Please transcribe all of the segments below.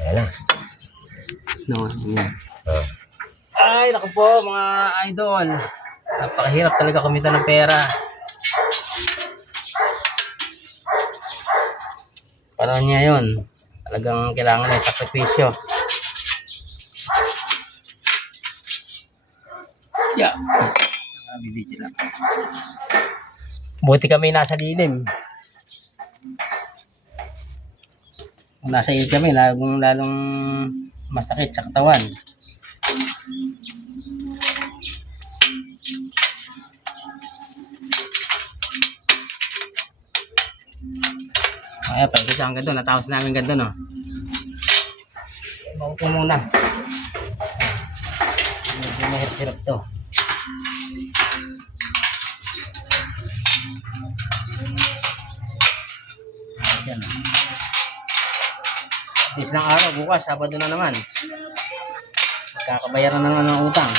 Ayan na. No, yan. Oh. Ay, naku po mga idol. Napakahirap talaga kumita ng pera. Parang niya yun. Talagang kailangan ng sakripisyo. Yeah. Bibidyo lang. Buti kami nasa dilim. Kung nasa ilid kami, lalong masakit sa katawan. Ay, pwede siya hanggang doon. Natapos namin hanggang doon, no? Maupo muna. Medyo mahirap-hirap to. Ayan. Isang araw, bukas, Sabado na naman. Magkakabayaran na naman ng utang.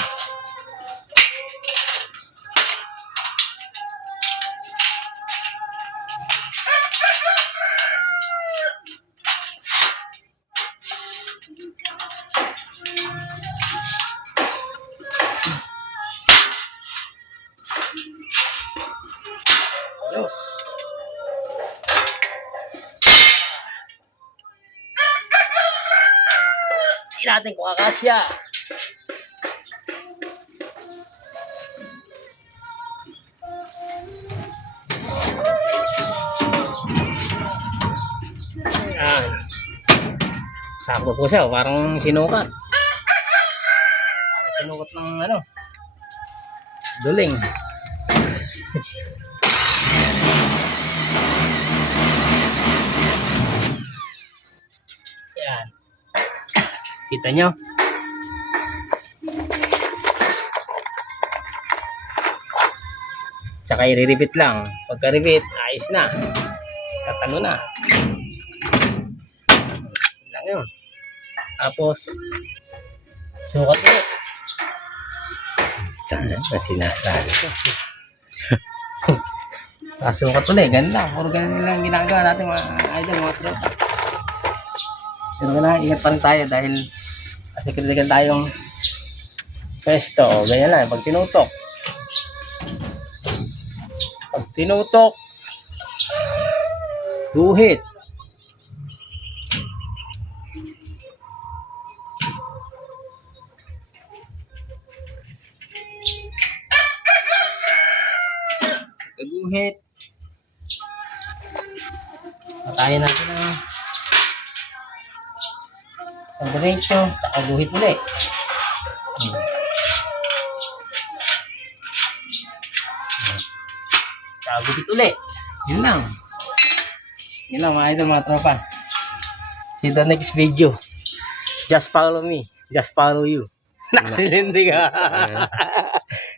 Ayos. Tingnan natin kung akasya. Ayan. Sakto po siya, parang sinukat. Parang sinukat ng ano, duling. Yan. Kita nyo? Tsaka i-repeat lang. Pagka-repeat, ayos na. Tatalo na. Yun lang yun. Tapos, sukat ulit. Sana na sinasabi ko. Sukat ulit. Ganun lang. Puro ganun lang ginagawa natin mga idol, mga tropa. Pero kailangan ingat pa rin tayo dahil kasi kritikan tayong pwesto. O, ganyan lang. Pag tinutok. Pag tinutok, guhit. Guhit. Patayin natin ang pag-diretso, saka guhit ulit. Saka guhit ulit. Yun lang. Yun lang mga idol, mga tropa. See the next video. Just follow me. Just follow you. Nakasindi ka.